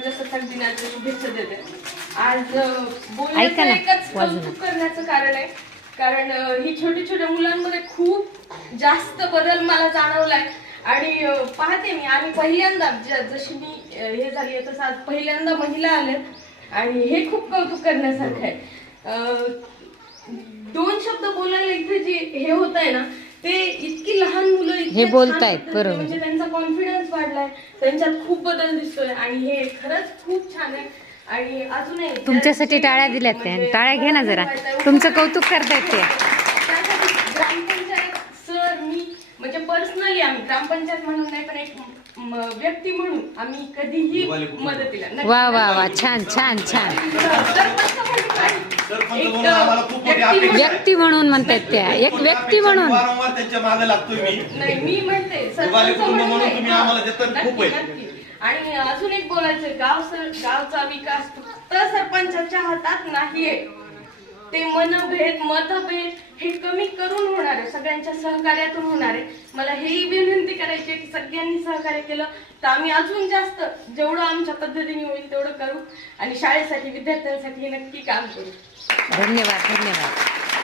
प्रजासत्ताक दिनाच्या शुभेच्छा देते. आज बोलण्याचं एकच कौतुक करण्याचं कारण आहे, कारण ही छोट्या मुलांमध्ये खूप जास्त बदल मला जाणवलाय. आणि पाहते मी, आम्ही पहिल्यांदा जशी मी हे झाली आहे तसं आज पहिल्यांदा महिला आल्यात आणि हे खूप कौतुक करण्यासारखं आहे. 2 शब्द बोलायला इथे जे हे होत आहे ना, ते इतकी लहान मुलं हे बोलतायत बरोबर, म्हणजे त्यांचा कॉन्फिडन्स वाढलाय, त्यांच्यात खूप बदल दिसतोय आणि हे खरंच खूप छान आहे. आणि अजूनही तुमच्यासाठी टाळ्या दिल्यात त्या, टाळ्या घे ना जरा, तुमचं कौतुक करतायत ते. ग्रामपंचायत सर मी म्हणजे पर्सनली आम्ही ग्रामपंचायत म्हणून नाही पण एक व्यक्ती म्हणून आम्ही कधीही मदतीला वा वा वा, छान छान छान. व्यक्ती म्हणून म्हणतात त्या, एक व्यक्ती म्हणून वारंवार त्यांच्या मागे लागतोय मी. नाही, मी म्हणते खूप आहे. आणि अजून एक बोलायचं, गावचा विकास फक्त सरपंचाच्या हातात नाहीये. ते मतभेद हे कमी करून होणार आहे, सगळ्यांच्या सहकार्यातून होणार आहे. मला हेही विनंती करायची की सगळ्यांनी सहकार्य केलं तर आम्ही अजून जास्त जेवढं आमच्या पद्धतीने होईल तेवढं करू आणि शाळेसाठी विद्यार्थ्यांसाठी नक्की काम करू. धन्यवाद धन्यवाद.